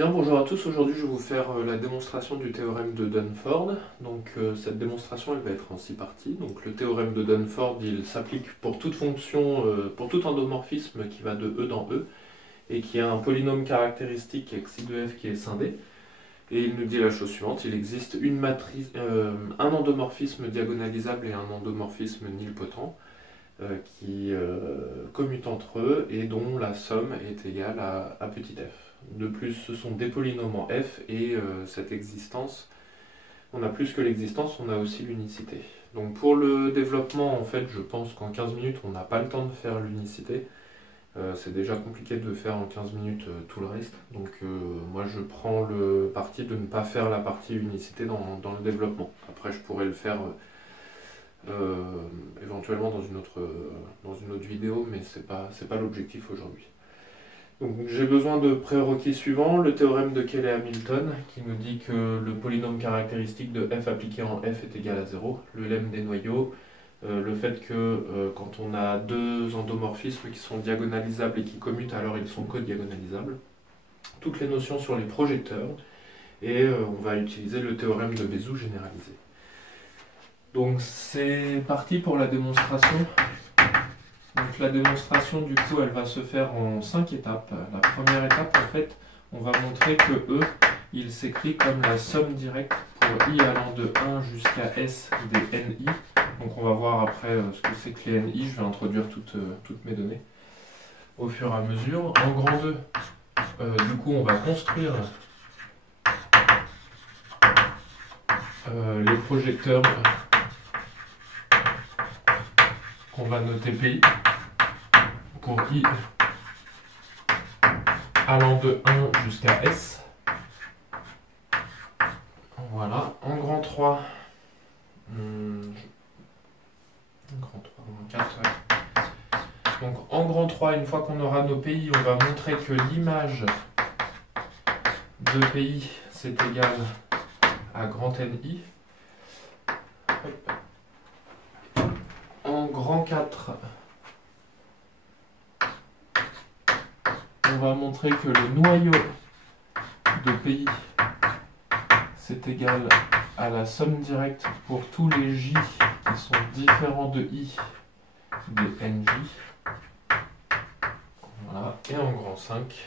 Bien, bonjour à tous. Aujourd'hui, je vais vous faire la démonstration du théorème de Dunford. Donc, cette démonstration, elle va être en 6 parties. Donc, le théorème de Dunford, il s'applique pour toute fonction, pour tout endomorphisme qui va de E dans E et qui a un polynôme caractéristique xi de f qui est scindé. Et il nous dit la chose suivante: il existe une matrice, un endomorphisme diagonalisable et un endomorphisme nilpotent qui commutent entre eux et dont la somme est égale à petit f. De plus, ce sont des polynômes en f et cette existence, on a plus que l'existence, on a aussi l'unicité. Donc pour le développement, en fait, je pense qu'en 15 minutes, on n'a pas le temps de faire l'unicité. C'est déjà compliqué de faire en 15 minutes tout le reste. Donc moi, je prends le parti de ne pas faire la partie unicité dans le développement. Après, je pourrais le faire éventuellement dans une autre vidéo, mais c'est pas l'objectif aujourd'hui. Donc j'ai besoin de prérequis suivants: le théorème de Cayley-Hamilton qui nous dit que le polynôme caractéristique de f appliqué en f est égal à 0, le lemme des noyaux, le fait que quand on a deux endomorphismes qui sont diagonalisables et qui commutent, alors ils sont codiagonalisables, toutes les notions sur les projecteurs, et on va utiliser le théorème de Bézout généralisé. Donc c'est parti pour la démonstration. Donc la démonstration, du coup, elle va se faire en 5 étapes. La première étape, en fait, on va montrer que E, il s'écrit comme la somme directe pour I allant de 1 jusqu'à S des NI. Donc on va voir après ce que c'est que les NI, je vais introduire toutes mes données au fur et à mesure. En grand 2, du coup, on va construire les projecteurs qu'on va noter PI. Pour I allant de 1 jusqu'à S. Voilà. En grand 3, grand 3, grand 4, ouais. Donc en grand 3, une fois qu'on aura nos pays, on va montrer que l'image de pays, c'est égal à grand NI. En grand 4, on va montrer que le noyau de pays, c'est égal à la somme directe pour tous les J qui sont différents de I des NJ. Voilà. Et en grand 5,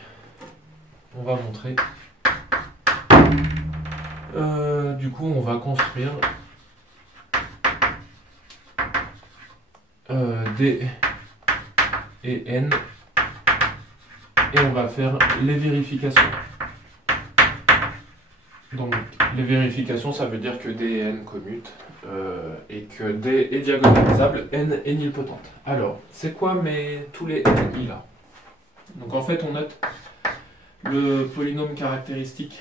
on va montrer, du coup, on va construire D et N. Et on va faire les vérifications. Donc les vérifications, ça veut dire que D et N commutent et que D est diagonalisable, N est nilpotente. Alors, c'est quoi tous les NI là? Donc en fait, on note le polynôme caractéristique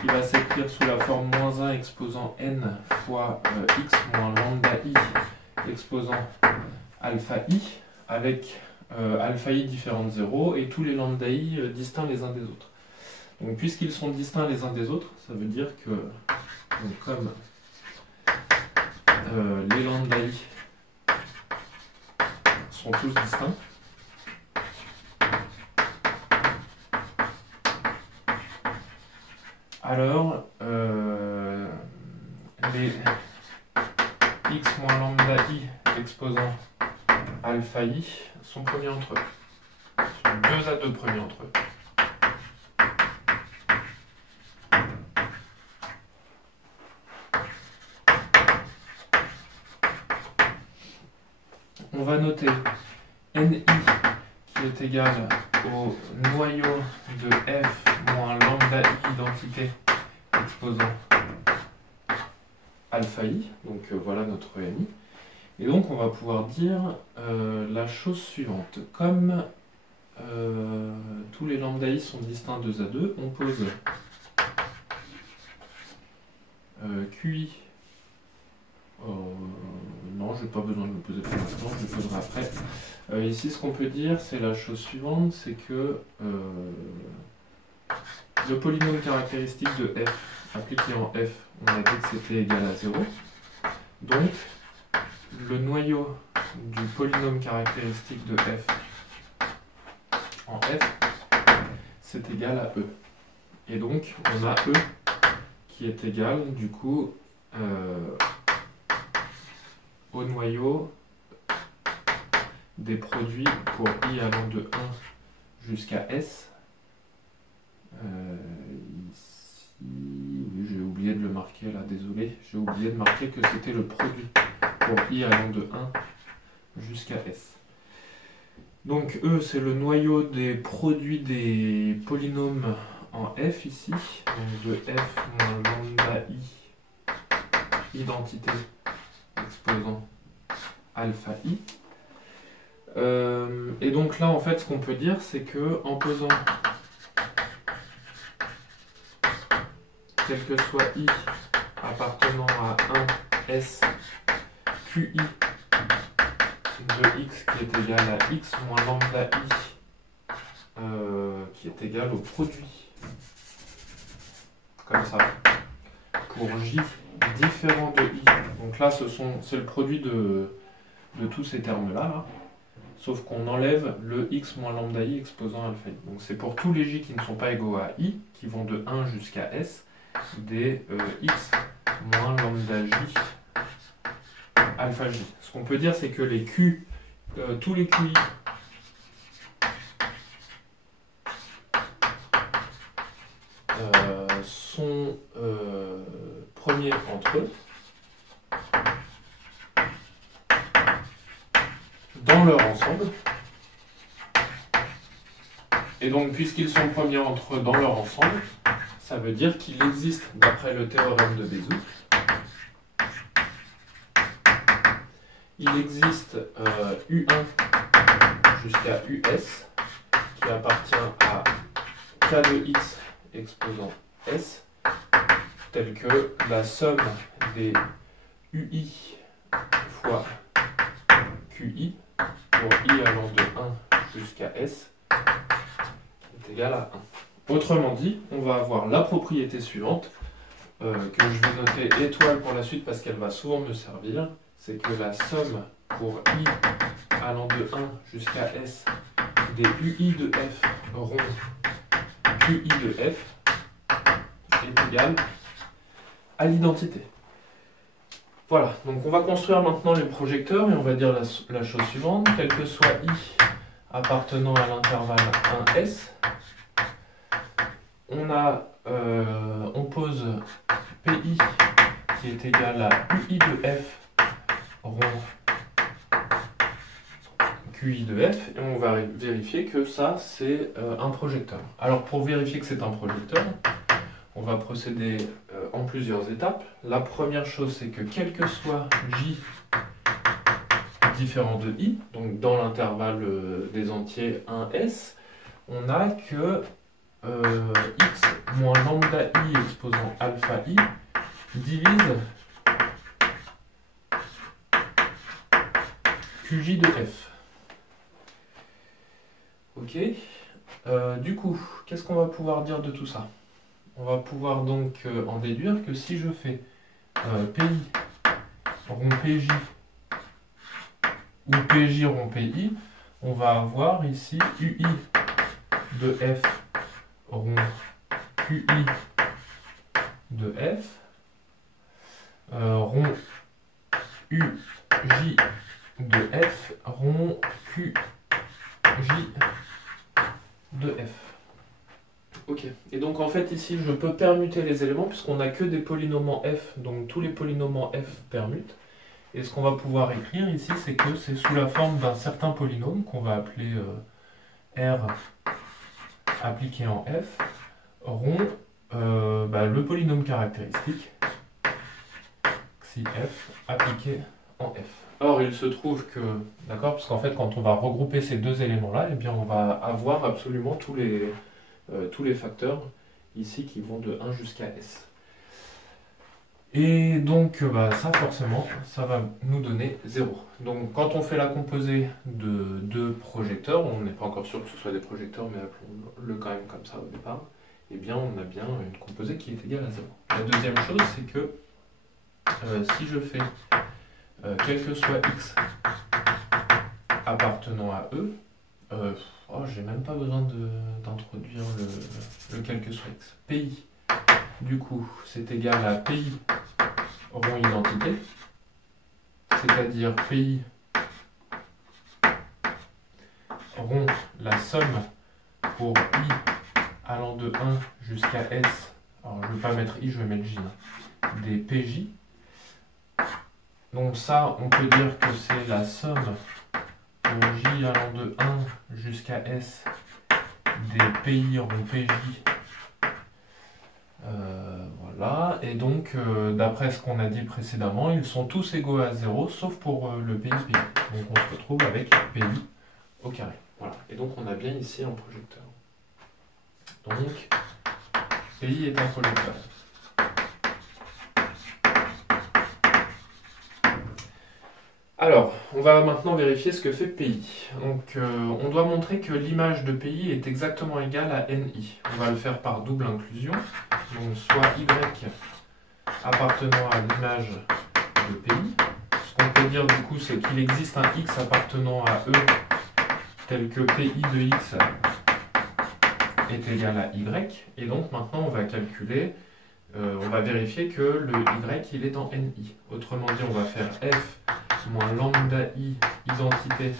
qui va s'écrire sous la forme -1 exposant N fois x moins lambda I exposant alpha I, avec alpha I différent de 0 et tous les lambda I distincts les uns des autres. Donc puisqu'ils sont distincts les uns des autres, ça veut dire que donc, comme les lambda I sont tous distincts, alors les x moins lambda I exposant alpha I sont premiers entre eux. Sont 2 à 2 premiers entre eux. On va noter NI qui est égal au noyau de F moins lambda I identité exposant alpha I. Donc voilà notre NI. Et donc on va pouvoir dire la chose suivante: comme tous les lambda I sont distincts 2 à 2, on pose QI. Non, je n'ai pas besoin de le poser pour l'instant, je le poserai après. Ici, ce qu'on peut dire, c'est la chose suivante, c'est que le polynôme caractéristique de f appliqué en f, on a dit que c'était égal à 0. Donc, le noyau du polynôme caractéristique de f en f, c'est égal à E. Et donc, on a E qui est égal, du coup, au noyau des produits pour I allant de 1 jusqu'à S. Ici, oui, j'ai oublié de le marquer là, désolé. J'ai oublié de marquer que c'était le produit pour I allant de 1 jusqu'à S. Donc E, c'est le noyau des produits des polynômes en F ici. Donc de F moins lambda I, identité exposant alpha I. Et donc là, en fait, ce qu'on peut dire, c'est que en posant quel que soit I appartenant à 1 S QI de X qui est égal à X moins lambda I qui est égal au produit. Comme ça. Pour J différent de I. Donc là, c'est le produit de tous ces termes-là. Là. Sauf qu'on enlève le X moins lambda I exposant alpha I. Donc c'est pour tous les J qui ne sont pas égaux à I, qui vont de 1 jusqu'à S, des X moins lambda J alpha J. Ce qu'on peut dire, c'est que les Q, tous les QI sont premiers entre eux dans leur ensemble. Et donc, puisqu'ils sont premiers entre eux dans leur ensemble, ça veut dire qu'il existe, d'après le théorème de Bézout, il existe U1 jusqu'à US qui appartient à K de X exposant S, tel que la somme des UI fois QI pour I allant de 1 jusqu'à S est égal à 1. Autrement dit, on va avoir la propriété suivante, que je vais noter étoile pour la suite parce qu'elle va souvent me servir, c'est que la somme pour I allant de 1 jusqu'à S des UI de F rond QI de F est égale à l'identité. Voilà, donc on va construire maintenant les projecteurs et on va dire la chose suivante, quel que soit I appartenant à l'intervalle 1S, on pose PI qui est égal à UI de F rond QI de F et on va vérifier que ça c'est un projecteur. Alors pour vérifier que c'est un projecteur, on va procéder en plusieurs étapes. La première chose c'est que quel que soit J différent de I, donc dans l'intervalle des entiers 1S, on n'a que X moins lambda I exposant alpha I divise QJ de F. Ok. Du coup, qu'est-ce qu'on va pouvoir dire de tout ça? On va pouvoir donc en déduire que si je fais PI rond PJ ou PJ rond PI, on va avoir ici UI de F rond QI de F rond UJ de F rond QJ de F. Ok, et donc en fait ici je peux permuter les éléments puisqu'on n'a que des polynômes en F, donc tous les polynômes en F permutent. Et ce qu'on va pouvoir écrire ici, c'est que c'est sous la forme d'un certain polynôme qu'on va appeler R appliqué en F, rond le polynôme caractéristique xi F appliqué en F. Or, il se trouve que, d'accord, parce qu'en fait, quand on va regrouper ces deux éléments-là, eh bien, on va avoir absolument tous les facteurs ici qui vont de 1 jusqu'à S. Et donc, ça, forcément, ça va nous donner 0. Donc, quand on fait la composée de deux projecteurs, on n'est pas encore sûr que ce soit des projecteurs, mais appelons-le quand même comme ça au départ, eh bien, on a bien une composée qui est égale à 0. La deuxième chose, c'est que si je fais quel que soit X appartenant à E, Oh, j'ai même pas besoin d'introduire le quel que soit x. PI, du coup, c'est égal à PI rond identité, c'est-à-dire PI rond la somme pour I allant de 1 jusqu'à S, alors je ne vais pas mettre I, je vais mettre J, des PJ. Donc ça, on peut dire que c'est la somme pour J allant de 1 jusqu'à S des PI rond PJ. Voilà, et donc d'après ce qu'on a dit précédemment, ils sont tous égaux à 0, sauf pour le PI. Donc on se retrouve avec PI au carré. Voilà, et donc on a bien ici un projecteur. Donc, PI est un projecteur. Alors, on va maintenant vérifier ce que fait PI. Donc, on doit montrer que l'image de PI est exactement égale à NI. On va le faire par double inclusion. Donc, soit Y appartenant à l'image de PI. Ce qu'on peut dire du coup, c'est qu'il existe un X appartenant à E, tel que PI de X est égal à Y. Et donc, maintenant, on va calculer, on va vérifier que le Y, il est en NI. Autrement dit, on va faire F moins lambda I identité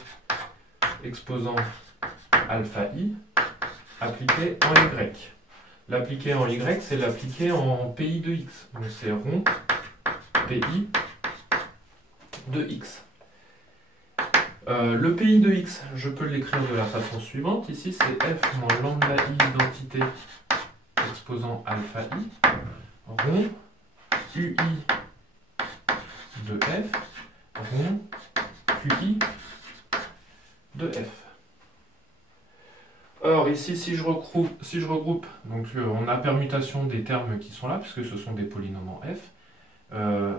exposant alpha I appliqué en Y. L'appliquer en Y, c'est l'appliquer en PI de X. Donc c'est rond PI de X. Le PI de X, je peux l'écrire de la façon suivante. Ici, c'est F moins lambda I identité exposant alpha I rond UI de F rond QI de F. Or ici, si je regroupe, donc on a permutation des termes qui sont là, puisque ce sont des polynômes en F.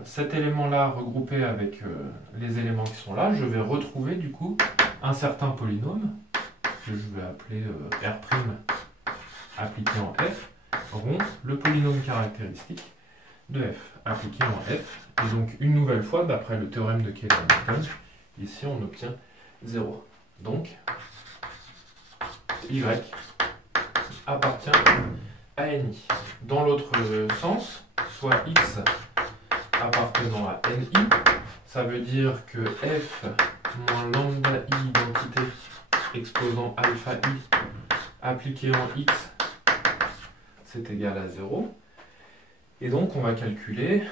Cet élément-là regroupé avec les éléments qui sont là, je vais retrouver du coup un certain polynôme, que je vais appeler R' appliqué en F, rond le polynôme caractéristique de F appliqué en F. Et donc, une nouvelle fois, d'après le théorème de Cayley-Hamilton, ici on obtient 0. Donc, Y appartient à NI. Dans l'autre sens, soit X appartenant à NI, ça veut dire que F moins lambda I identité exposant alpha I appliqué en X, c'est égal à 0. Et donc, on va calculer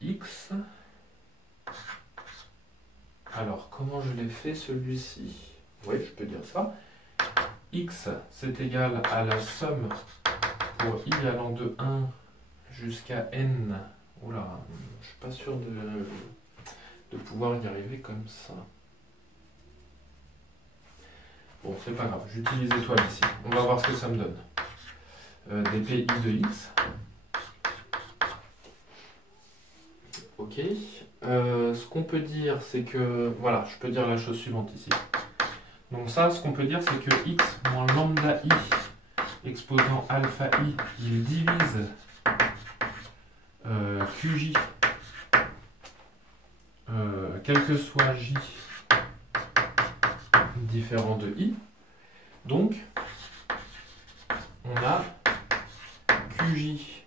X. Alors, comment je l'ai fait celui-ci? Oui, je peux dire ça. X, c'est égal à la somme pour I allant de 1 jusqu'à N. Oula, je suis pas sûr de pouvoir y arriver comme ça. Bon, c'est pas grave, j'utilise étoile ici. On va voir ce que ça me donne. Des PI de X. Ok. Ce qu'on peut dire, c'est que... Voilà, je peux dire la chose suivante ici. Donc ça, ce qu'on peut dire, c'est que X moins lambda I exposant alpha I, il divise QJ, quel que soit J différent de I. Donc, on a QJ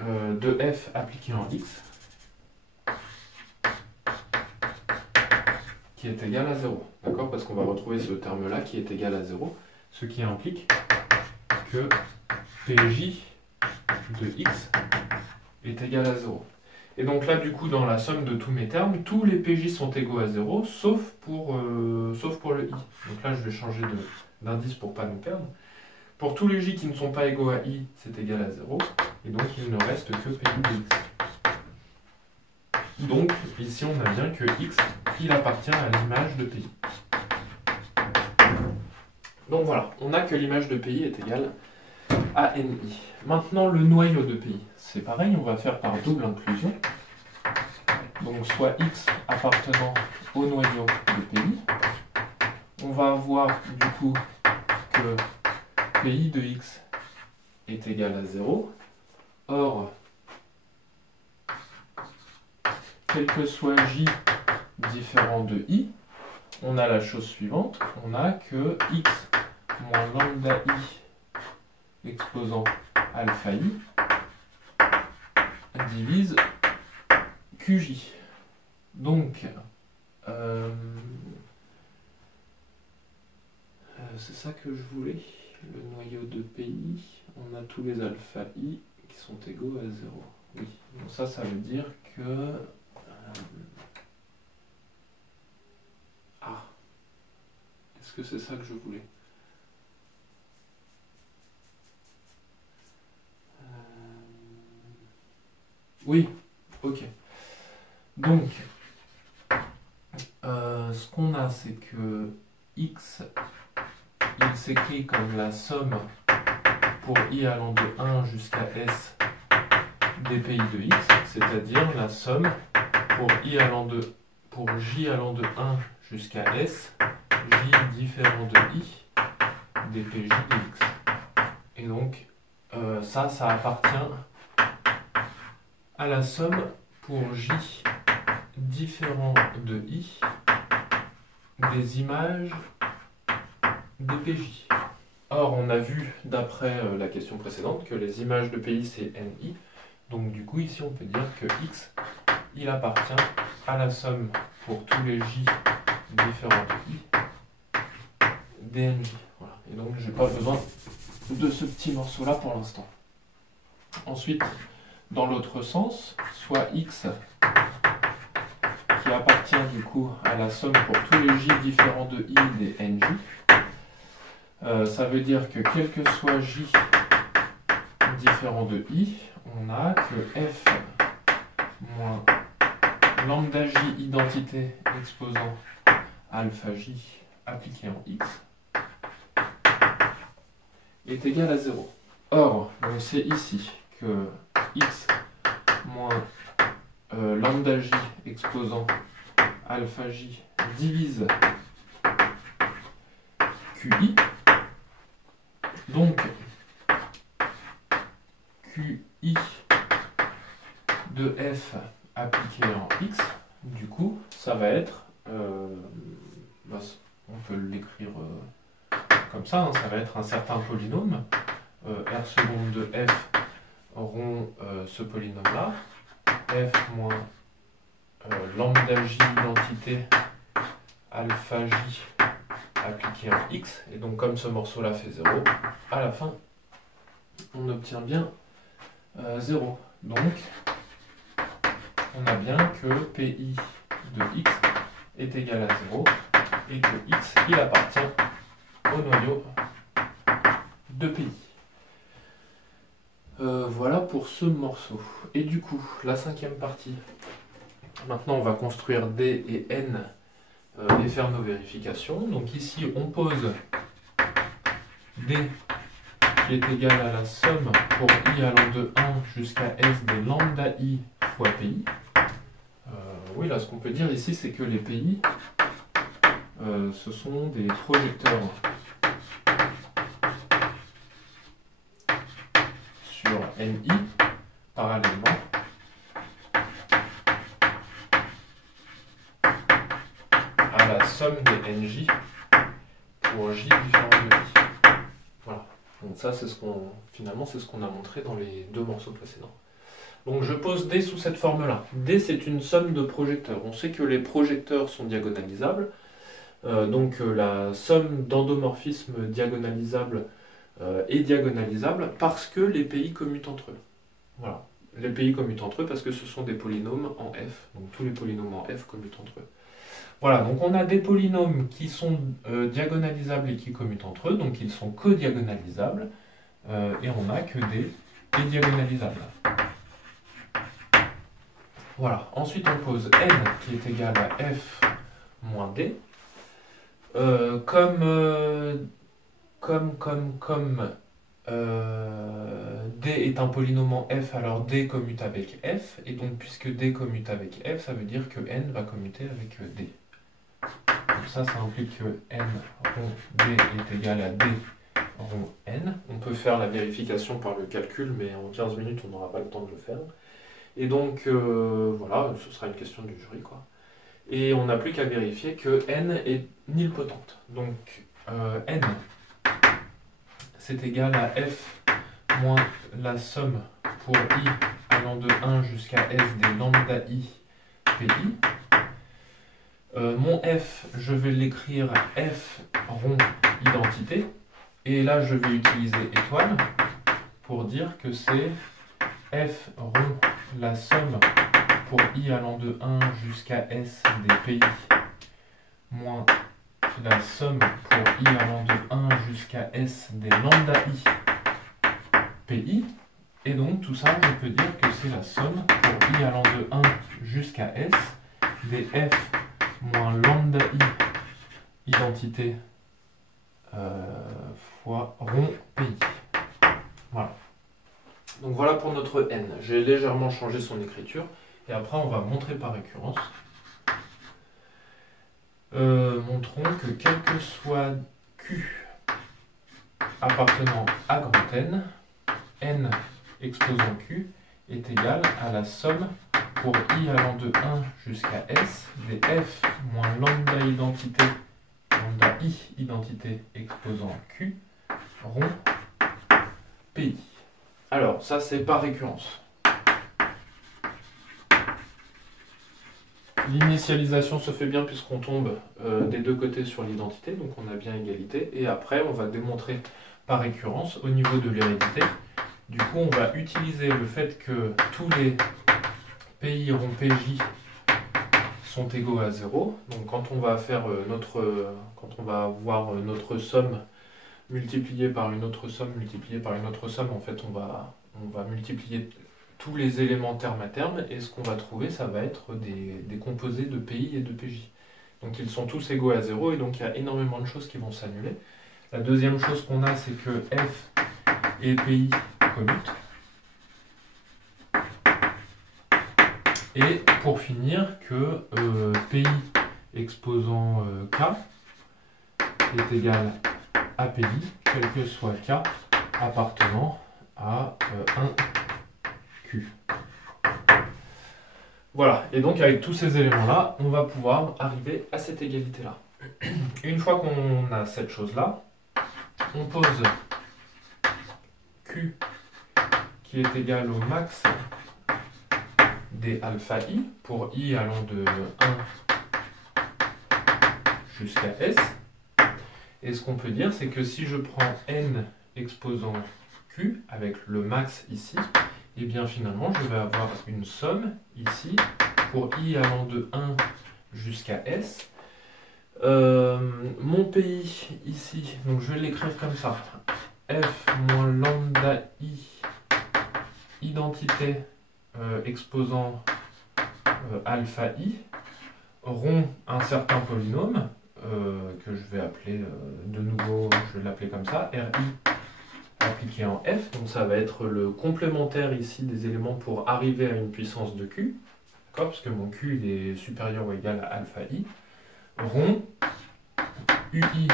de F appliqué en X qui est égal à 0. D'accord? Parce qu'on va retrouver ce terme-là qui est égal à 0, ce qui implique que PJ de X est égal à 0. Et donc là, du coup, dans la somme de tous mes termes, tous les PJ sont égaux à 0, sauf pour le I. Donc là, je vais changer d'indice pour ne pas nous perdre. Pour tous les J qui ne sont pas égaux à I, c'est égal à 0. Et donc, il ne reste que PI de X. Donc, ici, on a bien que X, il appartient à l'image de PI. Donc voilà, on a que l'image de PI est égale à NI. Maintenant, le noyau de PI. C'est pareil, on va faire par double inclusion. Donc, soit X appartenant au noyau de PI. On va avoir, du coup, que PI de X est égal à 0. Or, quel que soit J différent de i, on a la chose suivante, on a que x moins lambda i exposant alpha i divise qj. Donc, c'est ça que je voulais, le noyau de PI, on a tous les alpha i qui sont égaux à 0. Oui, donc ça veut dire que... est-ce que c'est ça que je voulais? Oui, ok. Donc, ce qu'on a, c'est que x, il s'écrit comme la somme pour i allant de 1 jusqu'à s des pays de x, c'est-à-dire la somme pour j allant de 1 jusqu'à s, j différent de i, des pj de x. Et donc, ça appartient à la somme pour j différent de i des images des pj. Or, on a vu, d'après la question précédente, que les images de pi, c'est ni. Donc, du coup, ici, on peut dire que x, il appartient à la somme pour tous les j différents de i des nj. Voilà. Et donc, je n'ai pas besoin de ce petit morceau-là pour l'instant. Ensuite, dans l'autre sens, soit x qui appartient du coup à la somme pour tous les j différents de i des nj, ça veut dire que quel que soit j différent de i, on a que f moins lambda j identité exposant alpha j appliqué en x est égal à 0. Or, on sait ici que x moins lambda j exposant alpha j divise qi. Donc, qi de f appliqué en x, du coup, ça va être, on peut l'écrire comme ça, hein, ça va être un certain polynôme, r seconde de f rond ce polynôme-là, f moins lambda j identité alpha j appliqué en x, et donc comme ce morceau-là fait 0, à la fin, on obtient bien 0. Donc, on a bien que pi de x est égal à 0, et que x, il appartient au noyau de pi. Voilà pour ce morceau. Et du coup, la cinquième partie. Maintenant, on va construire D et N et faire nos vérifications. Donc ici, on pose D qui est égal à la somme pour i allant de 1 jusqu'à s de lambda i fois pi. Oui, là, ce qu'on peut dire ici, c'est que les pi, ce sont des projecteurs sur ni parallèlement à la somme des nj pour j différent de i. Voilà. Donc ça, c'est finalement, c'est ce qu'on a montré dans les deux morceaux précédents. Donc je pose D sous cette forme-là. D, c'est une somme de projecteurs. On sait que les projecteurs sont diagonalisables. Donc la somme d'endomorphismes diagonalisables est diagonalisable parce que les PI commutent entre eux. Voilà. Les PI commutent entre eux parce que ce sont des polynômes en F. Donc tous les polynômes en F commutent entre eux. Voilà, donc on a des polynômes qui sont diagonalisables et qui commutent entre eux, donc ils sont codiagonalisables, et on a que D est diagonalisable. Voilà, ensuite on pose N qui est égal à F moins D. Comme D est un polynôme en F, alors D commute avec F, et donc puisque D commute avec F, ça veut dire que N va commuter avec D. Donc ça implique que N rond D est égal à D rond N. On peut faire la vérification par le calcul, mais en 15 minutes, on n'aura pas le temps de le faire. Et donc, voilà, ce sera une question du jury, quoi. Et on n'a plus qu'à vérifier que n est nilpotente. Donc n, c'est égal à f moins la somme pour i allant de 1 jusqu'à s des lambda i pi. Mon f, je vais l'écrire f rond identité. Et là, je vais utiliser étoile pour dire que c'est f rond la somme pour i allant de 1 jusqu'à s des pi moins la somme pour i allant de 1 jusqu'à s des lambda i pi. Et donc tout ça, je peux dire que c'est la somme pour i allant de 1 jusqu'à s des f moins lambda i identité fois rond pi. Voilà. Donc voilà pour notre n. J'ai légèrement changé son écriture. Et après, on va montrer par récurrence. Montrons que quel que soit Q appartenant à grand N, N exposant Q est égal à la somme pour I allant de 1 jusqu'à S des F moins lambda I identité exposant Q rond PI. Alors, ça c'est par récurrence. L'initialisation se fait bien puisqu'on tombe des deux côtés sur l'identité, donc on a bien égalité. Et après, on va démontrer par récurrence au niveau de l'hérédité. Du coup, on va utiliser le fait que tous les PI rond PJ sont égaux à 0. Donc quand on va faire quand on va avoir notre somme multipliée par une autre somme multipliée par une autre somme, en fait, on va multiplier tous les éléments terme à terme, et ce qu'on va trouver, ça va être des composés de PI et de PJ. Donc ils sont tous égaux à 0, et donc il y a énormément de choses qui vont s'annuler. La deuxième chose qu'on a, c'est que F et PI commutent. Et pour finir, que PI exposant K est égal à PI, quel que soit K appartenant à 1 Q. Voilà, et donc avec tous ces éléments-là, on va pouvoir arriver à cette égalité-là. Une fois qu'on a cette chose-là, on pose Q qui est égal au max des alpha I pour I allant de 1 jusqu'à S. Et ce qu'on peut dire, c'est que si je prends N exposant Q avec le max ici, et bien finalement je vais avoir une somme ici pour I allant de 1 jusqu'à S. Mon PI ici, donc je vais l'écrire comme ça, F moins lambda I identité exposant alpha I rond un certain polynôme que je vais appeler de nouveau, je vais l'appeler comme ça, RI appliqué en F, donc ça va être le complémentaire ici des éléments pour arriver à une puissance de Q, d'accord, parce que mon Q il est supérieur ou égal à alpha I, rond UI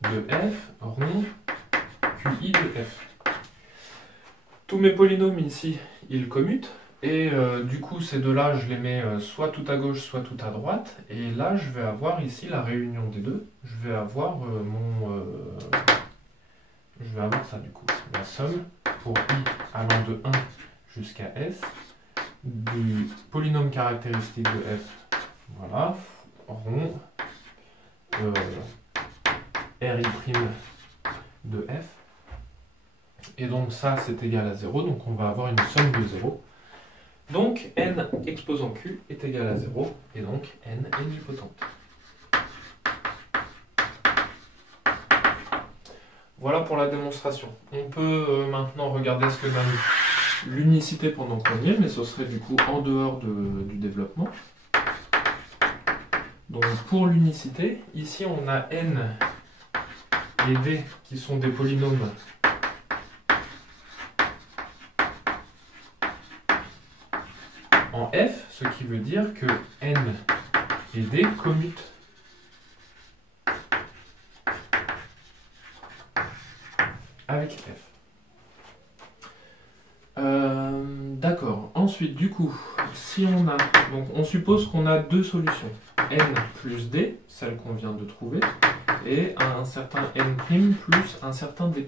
de F, rond QI de F. Tous mes polynômes ici, ils commutent, et du coup ces deux-là, je les mets soit tout à gauche, soit tout à droite, et là je vais avoir ici la réunion des deux, je vais avoir je vais avoir ça du coup, la somme pour I allant de 1 jusqu'à S du polynôme caractéristique de F, voilà, rond RI' de F. Et donc ça c'est égal à 0, donc on va avoir une somme de 0. Donc n exposant Q est égal à 0, et donc n est nilpotente. Voilà pour la démonstration. On peut maintenant regarder ce que donne l'unicité pendant qu'on y est, mais ce serait du coup en dehors du développement. Donc pour l'unicité, ici on a n et d qui sont des polynômes en f, ce qui veut dire que n et d commutent. Avec f. D'accord. ensuite, du coup, si on a... Donc on suppose qu'on a deux solutions. N plus D, celle qu'on vient de trouver, et un certain N' plus un certain D'.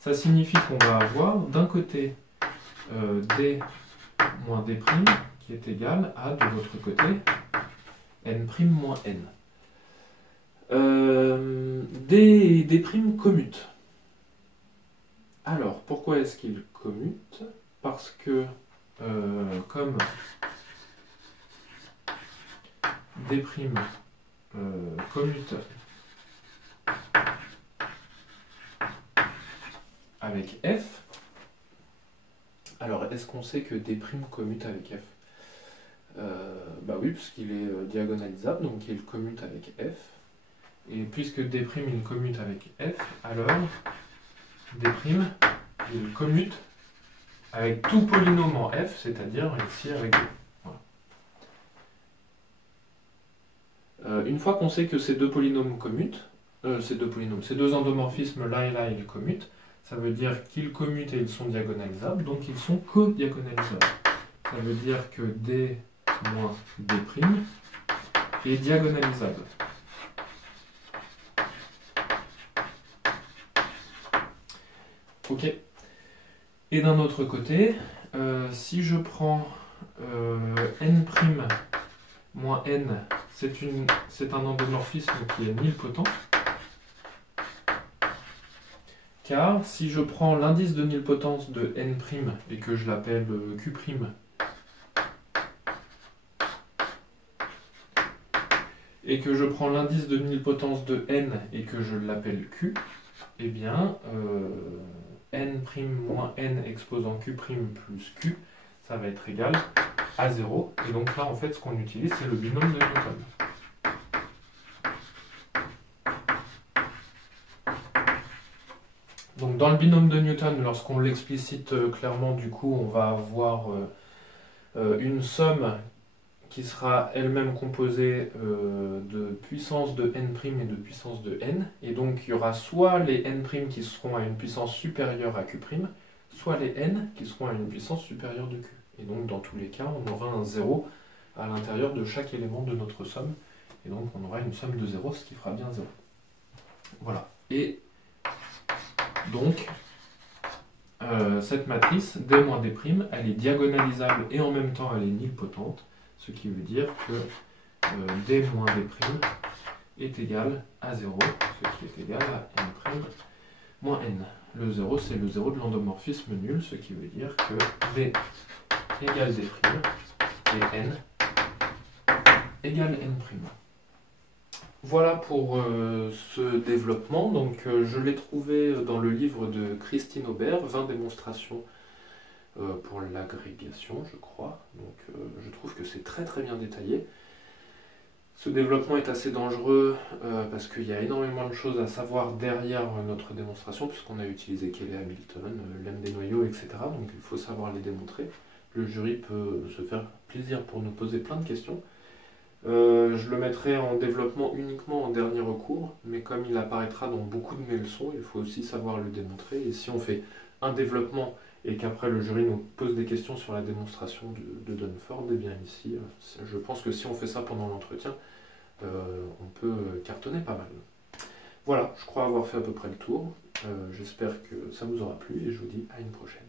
Ça signifie qu'on va avoir d'un côté D moins D' qui est égal à, de l'autre côté, N' moins N. D et D' commutent. Alors, pourquoi est-ce qu'ils commutent? Parce que, comme D' commute avec F, alors est-ce qu'on sait que D' commute avec F? Bah oui, puisqu'il est diagonalisable, donc il commute avec F. Et puisque D' il commute avec F, alors D' il commute avec tout polynôme en F, c'est-à-dire ici avec D. Voilà. Une fois qu'on sait que ces deux polynômes commutent, ces deux endomorphismes là et là, ils commutent, ça veut dire qu'ils commutent et ils sont diagonalisables, donc ils sont co-diagonalisables. Ça veut dire que D moins D' est diagonalisable. Ok. Et d'un autre côté, si je prends N' moins N, c'est un endomorphisme qui est nilpotent. Car si je prends l'indice de nilpotence de N' et que je l'appelle Q', et que je prends l'indice de nilpotence de N et que je l'appelle Q, eh bien, N' moins N exposant Q' plus Q, ça va être égal à 0. Et donc là, en fait, ce qu'on utilise, c'est le binôme de Newton. Donc dans le binôme de Newton, lorsqu'on l'explicite clairement, du coup, on va avoir une somme qui sera elle-même composée de puissance de N' et de puissance de N. Et donc il y aura soit les N' qui seront à une puissance supérieure à Q', soit les N qui seront à une puissance supérieure de Q. Et donc dans tous les cas, on aura un 0 à l'intérieur de chaque élément de notre somme. Et donc on aura une somme de 0, ce qui fera bien 0. Voilà. Et donc, cette matrice, D moins D', elle est diagonalisable et en même temps elle est nilpotente, ce qui veut dire que D moins D' est égal à 0, ce qui est égal à N' moins N. Le 0, c'est le 0 de l'endomorphisme nul, ce qui veut dire que D égale D' et N égale N'. Voilà pour ce développement. Donc, je l'ai trouvé dans le livre de Christine Aubert, 20 démonstrations pour l'agrégation, je crois. Donc, je trouve que c'est très très bien détaillé. Ce développement est assez dangereux parce qu'il y a énormément de choses à savoir derrière notre démonstration, puisqu'on a utilisé Cayley-Hamilton, lemme des noyaux, etc. Donc, il faut savoir les démontrer. Le jury peut se faire plaisir pour nous poser plein de questions. Je le mettrai en développement uniquement en dernier recours, mais comme il apparaîtra dans beaucoup de mes leçons, il faut aussi savoir le démontrer. Et si on fait un développement et qu'après le jury nous pose des questions sur la démonstration de Dunford, eh bien ici, je pense que si on fait ça pendant l'entretien, on peut cartonner pas mal. Voilà, je crois avoir fait à peu près le tour. J'espère que ça vous aura plu et je vous dis à une prochaine.